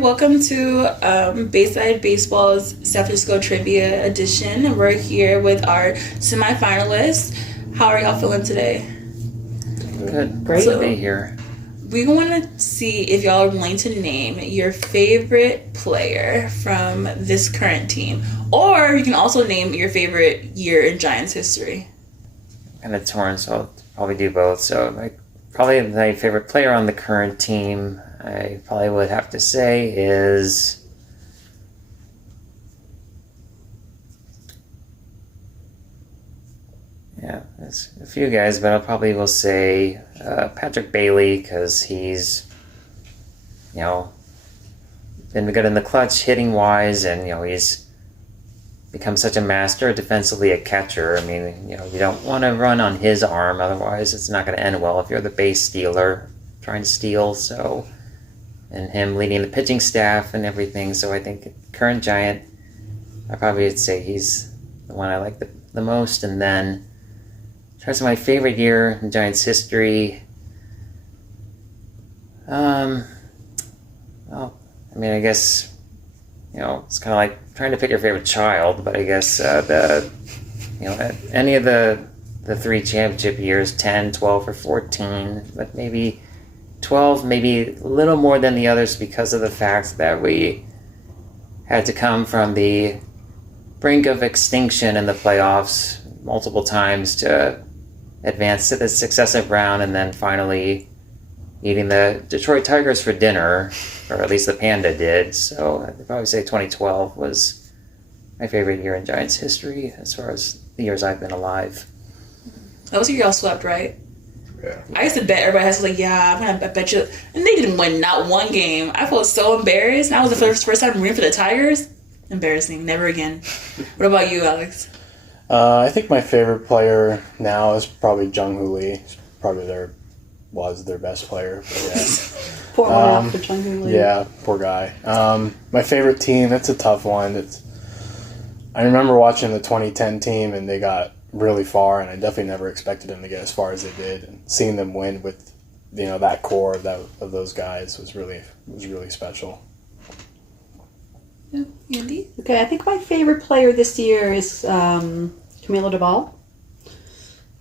Welcome to Bayside Baseball's San Francisco Trivia Edition. We're here with our semifinalists. How are y'all feeling today? Good. Great to be here. We want to see if y'all are willing to name your favorite player from this current team. Or you can also name your favorite year in Giants history. Kind of torn, so I'll probably do both. So, probably my favorite player on the current team, I probably would have to say is there's a few guys, but I probably will say Patrick Bailey, because he's been good in the clutch hitting wise, and he's become such a master defensively at catcher. I mean, you don't want to run on his arm, otherwise it's not going to end well if you're the base stealer trying to steal. So, and him leading the pitching staff and everything. So I think current Giant, I probably would say he's the one I like the most. And then in terms of my favorite year in Giants history, I guess it's kind of like trying to pick your favorite child, but I guess any of the three championship years, 10, 12, or 14, but maybe 12, maybe a little more than the others because of the fact that we had to come from the brink of extinction in the playoffs multiple times to advance to the successive round, and then finally eating the Detroit Tigers for dinner, or at least the Panda did. So I'd probably say 2012 was my favorite year in Giants history as far as the years I've been alive. That was the year y'all swept, right? Yeah. I used to bet everybody has like, I'm gonna bet you, and they didn't win not one game. I felt so embarrassed. That was the first time rooting for the Tigers. Embarrassing. Never again. What about you, Alex? I think my favorite player now is probably Jung-Hoo Lee. Probably was their best player. But yeah. Poor one out for Jung-Hoo Lee. Yeah, poor guy. My favorite team, that's a tough one. I remember watching the 2010 team, and they got really far, and I definitely never expected them to get as far as they did. And seeing them win with that core of those guys was really special. Yeah. Andy? Okay, I think my favorite player this year is Camilo Doval.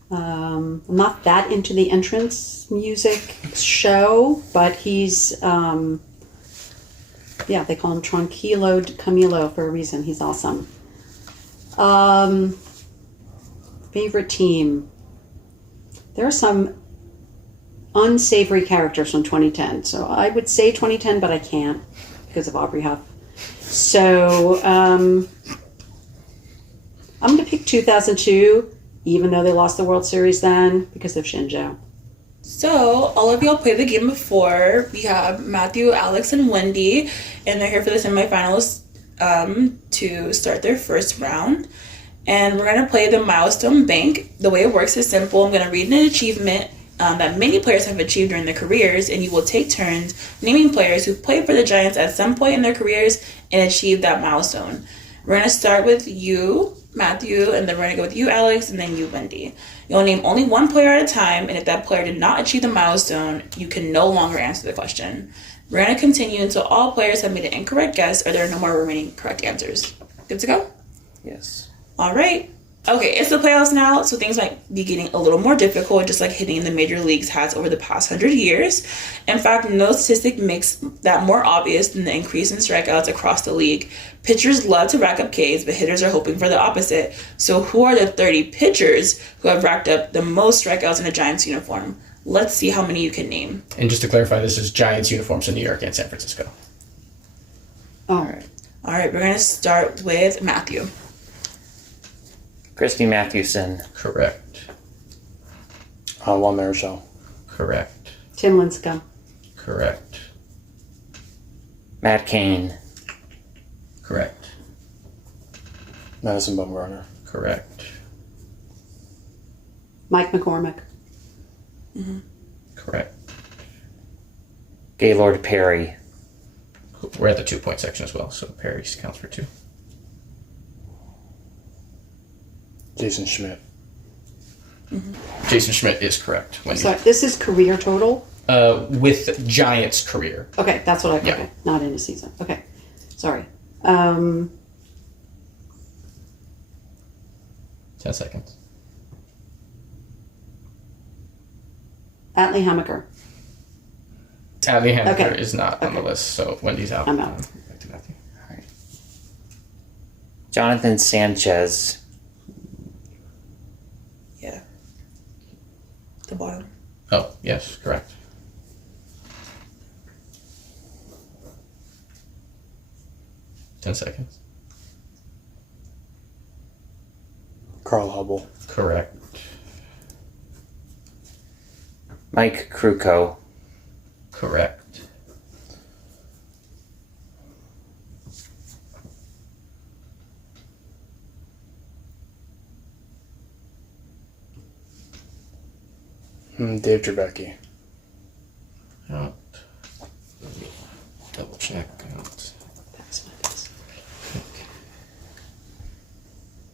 I'm not that into the entrance music show, but he's, they call him Tranquilo Camilo for a reason. He's awesome. Favorite team. There are some unsavory characters from 2010, so I would say 2010, but I can't because of Aubrey Huff. So I'm going to pick 2002, even though they lost the World Series then, because of Shinjo. So, all of y'all played the game before. We have Matthew, Alex, and Wendy, and they're here for the semifinals to start their first round. And we're going to play the Milestone Bank. The way it works is simple. I'm going to read an achievement that many players have achieved during their careers, and you will take turns naming players who played for the Giants at some point in their careers and achieved that milestone. We're going to start with you, Matthew, and then we're going to go with you, Alex, and then you, Wendy. You'll name only one player at a time, and if that player did not achieve the milestone, you can no longer answer the question. We're going to continue until all players have made an incorrect guess or there are no more remaining correct answers. Good to go? Yes. All right. Okay, it's the playoffs now, so things might be getting a little more difficult, just like hitting in the major leagues has over the past 100 years. In fact, no statistic makes that more obvious than the increase in strikeouts across the league. Pitchers love to rack up Ks, but hitters are hoping for the opposite. So who are the 30 pitchers who have racked up the most strikeouts in a Giants uniform? Let's see how many you can name. And just to clarify, this is Giants uniforms in New York and San Francisco. All right, we're going to start with Matthew. Christy Mathewson. Correct. Juan Marichal. Correct. Tim Lincecum. Correct. Matt Cain. Correct. Madison Bumgarner. Correct. Mike McCormick. Mm-hmm. Correct. Gaylord Perry. We're at the 2-point section as well, so Perry counts for 2. Jason Schmidt. Mm-hmm. Jason Schmidt is correct. So this is career total? with Giants career. Okay, that's what I. Yeah. Okay, not in a season. Okay, sorry. 10 seconds. Atlee Hammaker. Adley Hammaker Okay. is not on the Okay. list, so Wendy's out. I'm out. Back to Matthew. Jonathan Sanchez. Yeah. The bottom. Oh, yes, correct. Ten seconds. Carl Hubble. Correct. Mike Krukow. Correct. Dave Trebecki. Out. Double check. Out. That's my guess.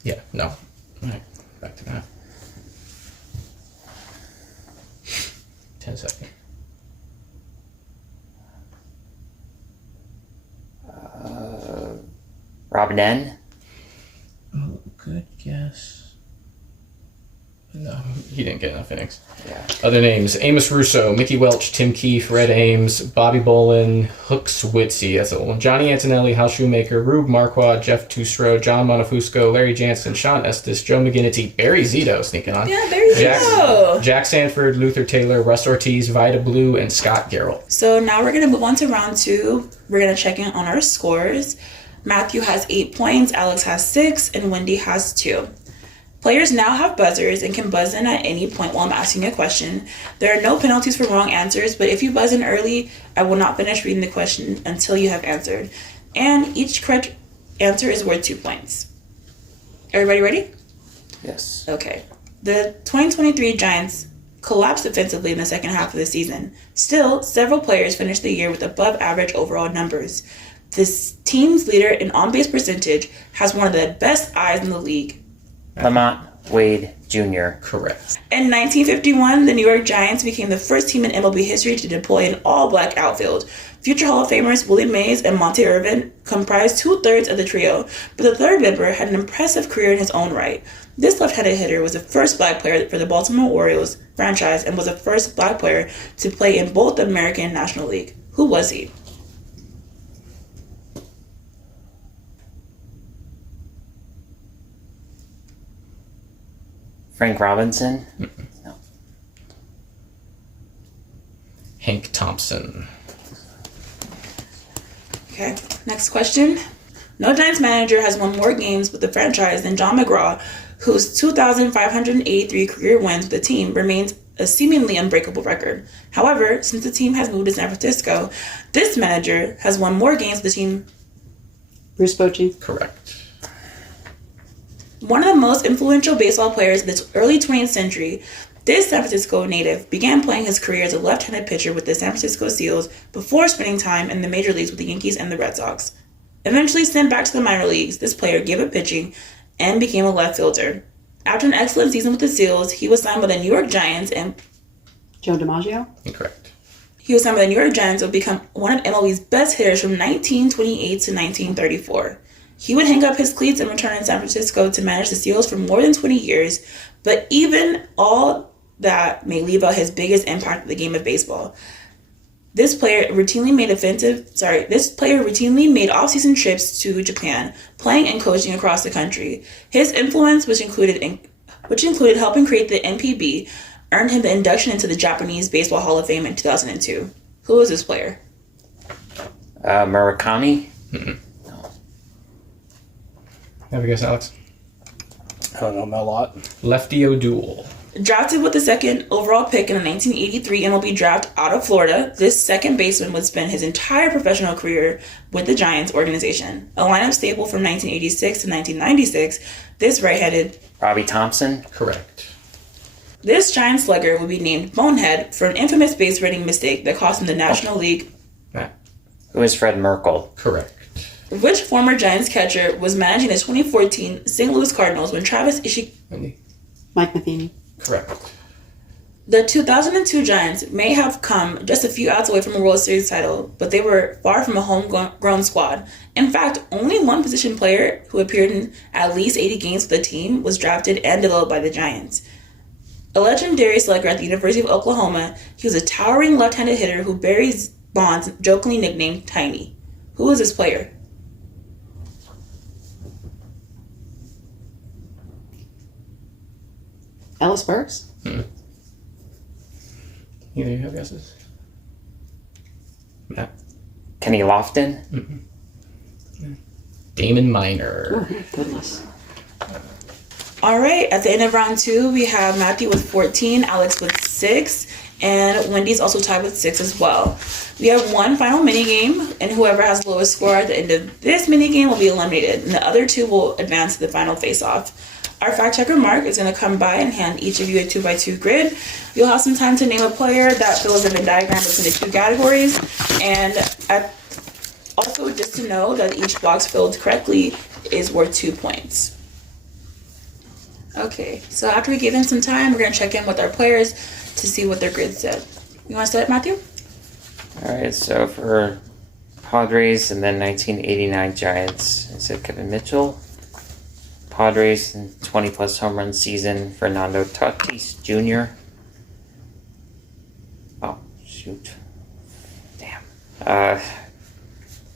Yeah, no. All right, back to that. 10 seconds. Rob Nen. Oh, good guess. No, he didn't get enough innings. Yeah. Other names: Amos Russo, Mickey Welch, Tim Keefe, Red Ames, Bobby Bolin, Hooks Witsy, that's the old one, Johnny Antonelli, Hal Shoemaker, Rube Marquardt, Jeff Tusro, John Monofusco, Larry Jansen, Sean Estes, Joe McGinnity, Barry Zito sneaking on. Yeah, there you go. Jack Sanford, Luther Taylor, Russ Ortiz, Vida Blue, and Scott Garrell. So now we're going to move on to round 2. We're going to check in on our scores. Matthew has 8 points, Alex has 6, and Wendy has 2. Players now have buzzers and can buzz in at any point while I'm asking a question. There are no penalties for wrong answers, but if you buzz in early, I will not finish reading the question until you have answered. And each correct answer is worth 2 points. Everybody ready? Yes. Okay. The 2023 Giants collapsed defensively in the second half of the season. Still, several players finished the year with above average overall numbers. This team's leader in on-base percentage has one of the best eyes in the league. Lamont Wade Jr. Correct. In 1951, the New York Giants became the first team in MLB history to deploy an all-black outfield. Future Hall of Famers Willie Mays and Monte Irvin comprised 2/3 of the trio, but the third member had an impressive career in his own right. This left-handed hitter was the first black player for the Baltimore Orioles franchise and was the first black player to play in both the American and National League. Who was he? Frank Robinson. Hank Thompson. Okay, next question. No Giants manager has won more games with the franchise than John McGraw, whose 2,583 career wins with the team remains a seemingly unbreakable record. However, since the team has moved to San Francisco, this manager has won more games with the team. Bruce Bochy. Correct. One of the most influential baseball players of the early 20th century, this San Francisco native began playing his career as a left-handed pitcher with the San Francisco Seals before spending time in the major leagues with the Yankees and the Red Sox. Eventually sent back to the minor leagues, this player gave up pitching and became a left fielder. After an excellent season with the Seals, he was signed by the New York Giants and Joe DiMaggio. Incorrect. he was signed by the New York Giants and would become one of MLB's best hitters from 1928 to 1934. He would hang up his cleats and return in San Francisco to manage the Seals for more than 20 years, but even all that may leave out his biggest impact on the game of baseball. This player routinely made off-season trips to Japan, playing and coaching across the country. His influence, which included helping create the NPB, earned him the induction into the Japanese Baseball Hall of Fame in 2002. Who is this player? Murakami. Have a guess, Alex? I don't know, Melot. Lefty O'Doul. Drafted with the second overall pick in the 1983 MLB draft out of Florida, this second baseman would spend his entire professional career with the Giants organization. A lineup staple from 1986 to 1996, this right-handed Robbie Thompson. Correct. This giant slugger would be named Bonehead for an infamous base running mistake that cost him the National League. Matt. Who is Fred Merkel? Correct. Which former Giants catcher was managing the 2014 St. Louis Cardinals when Travis Ishii... Wendy. Mike Matheny. Correct. The 2002 Giants may have come just a few outs away from a World Series title, but they were far from a homegrown squad. In fact, only one position player who appeared in at least 80 games for the team was drafted and developed by the Giants. A legendary slugger at the University of Oklahoma, he was a towering left-handed hitter who Barry Bonds jokingly nicknamed Tiny. Who is this player? Ellis Burks? Either of you have guesses? Matt? Kenny Lofton? Damon Minor. Oh, goodness. All right, at the end of round 2, we have Matthew with 14, Alex with 6, and Wendy's also tied with 6 as well. We have one final mini game, and whoever has the lowest score at the end of this mini game will be eliminated, and the other 2 will advance to the final face-off. Our fact checker Mark is going to come by and hand each of you a 2x2 grid. You'll have some time to name a player that fills in the diagram between the 2 categories, and also just to know that each box filled correctly is worth 2 points. Okay, so after we give them some time, we're going to check in with our players to see what their grid said. You want to start, Matthew? All right, so for Padres and then 1989 Giants, I said Kevin Mitchell. Padres and 20-plus home run season, Fernando Tatis Jr. Oh, shoot. Damn.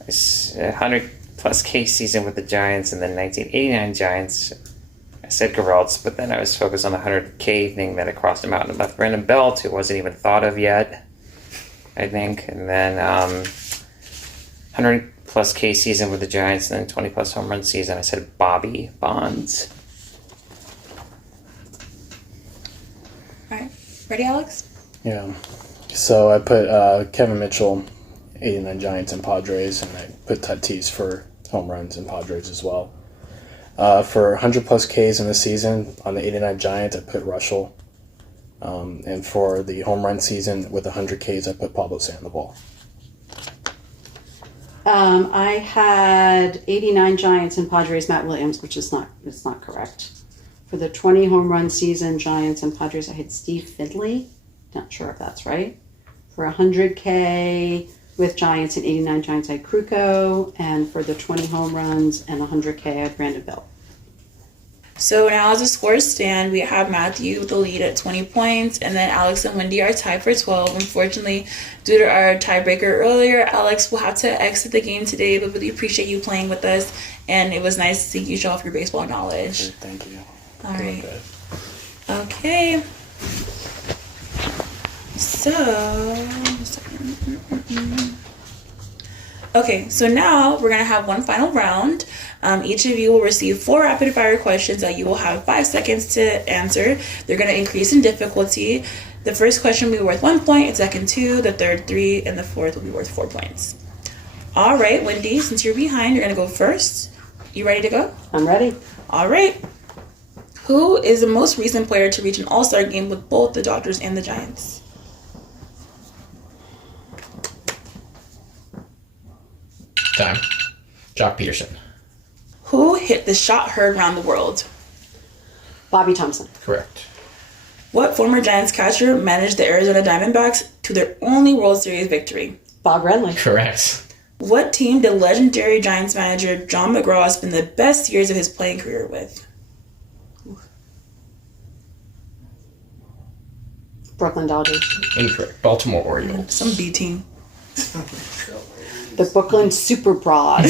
100-plus K season with the Giants, and then 1989 Giants, I said Geraltz, but then I was focused on the 100K thing that I crossed him out and left Brandon Belt, who wasn't even thought of yet, I think. And then 100-plus K season with the Giants, and then 20-plus home run season, I said Bobby Bonds. All right, ready, Alex? Yeah. So I put Kevin Mitchell, 89 Giants and Padres, and I put Tatis for home runs and Padres as well. For 100-plus Ks in the season, on the 89 Giants, I put Russell. And for the home run season with 100 Ks, I put Pablo Sandoval. I had 89 Giants and Padres Matt Williams, which is not correct. For the 20 home run season, Giants and Padres, I had Steve Findley. Not sure if that's right. For 100K with Giants and 89 Giants, I had Kruko. And for the 20 home runs and 100K, I had Brandon Belt. So now as the scores stand, we have Matthew with the lead at 20 points, and then Alex and Wendy are tied for 12. Unfortunately, due to our tiebreaker earlier, Alex will have to exit the game today, but really appreciate you playing with us, and it was nice to see you show off your baseball knowledge. Thank you. All right. Okay. So now we're going to have one final round. Each of you will receive 4 rapid fire questions that you will have 5 seconds to answer. They're going to increase in difficulty. The first question will be worth 1 point, the second 2, the third 3, and the fourth will be worth 4 points. All right, Wendy, since you're behind, you're going to go first. You ready to go? I'm ready. All right. Who is the most recent player to reach an all-star game with both the Dodgers and the Giants? Time. Jock Peterson. Who hit the shot heard around the world? Bobby Thompson. Correct. What former Giants catcher managed the Arizona Diamondbacks to their only World Series victory? Bob Renly. Correct. What team did legendary Giants manager John McGraw spend the best years of his playing career with? Brooklyn Dodgers. Incorrect. Baltimore Orioles. Some B team. The Brooklyn Super Bras.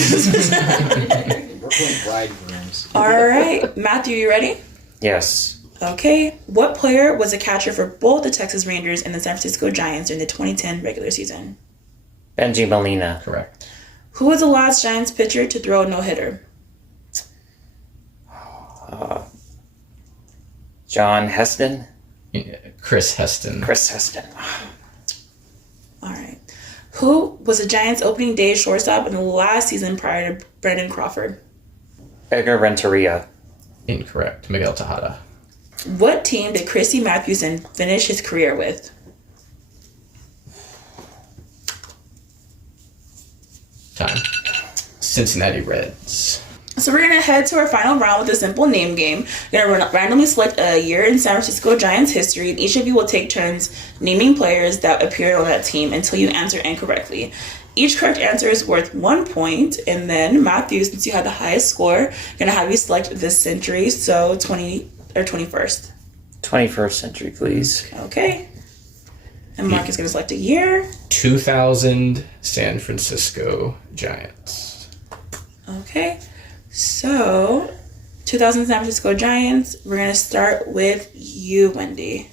Brooklyn Bridegrooms. All right. Matthew, you ready? Yes. Okay. What player was a catcher for both the Texas Rangers and the San Francisco Giants during the 2010 regular season? Benji Molina. Correct. Who was the last Giants pitcher to throw a no-hitter? John Heston. Chris Heston. Chris Heston. All right. Who was the Giants' opening day shortstop in the last season prior to Brendan Crawford? Edgar Renteria. Incorrect. Miguel Tejada. What team did Christy Mathewson finish his career with? Time. Cincinnati Reds. So we're gonna head to our final round with a simple name game. We're gonna randomly select a year in San Francisco Giants history, and each of you will take turns naming players that appeared on that team until you answer incorrectly. Each correct answer is worth 1 point, and then Matthew, since you had the highest score, gonna have you select this century, so 20 or 21st. 21st century, please. Okay. And Mark is gonna select a year. 2000 San Francisco Giants. Okay. So 2000 San Francisco Giants. We're gonna start with you, Wendy.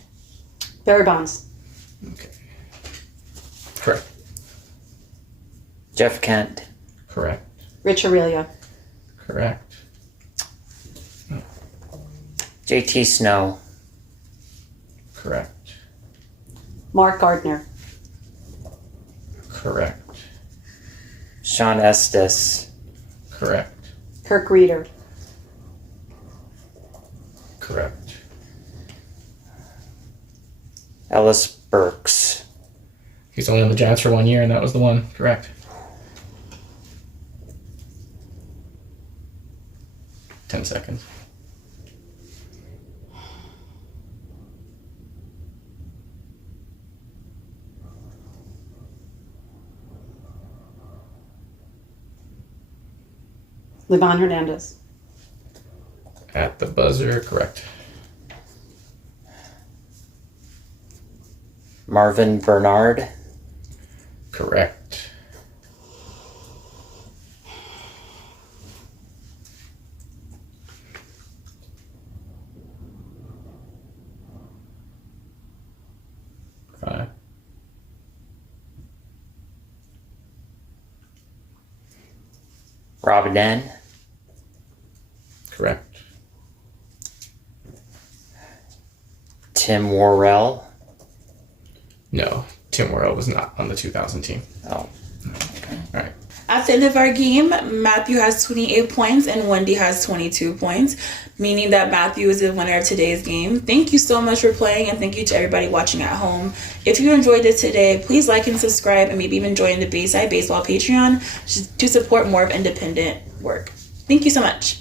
Barry Bonds. Okay. Correct. Jeff Kent. Correct. Rich Aurelio. Correct. JT Snow. Correct. Mark Gardner. Correct. Sean Estes. Correct. Kirk Reeder. Correct. Ellis Burks. He's only on the Giants for 1 year, and that was the one. Correct. 10 seconds. Livan Hernandez. At the buzzer, correct. Marvin Bernard. Correct. Five. Rob Den. Correct. Tim Worrell. No, Tim Worrell was not on the 2000 team. Oh. All right. At the end of our game, Matthew has 28 points and Wendy has 22 points, meaning that Matthew is the winner of today's game. Thank you so much for playing, and thank you to everybody watching at home. If you enjoyed it today, please like and subscribe, and maybe even join the Bayside Baseball Patreon to support more of independent work. Thank you so much.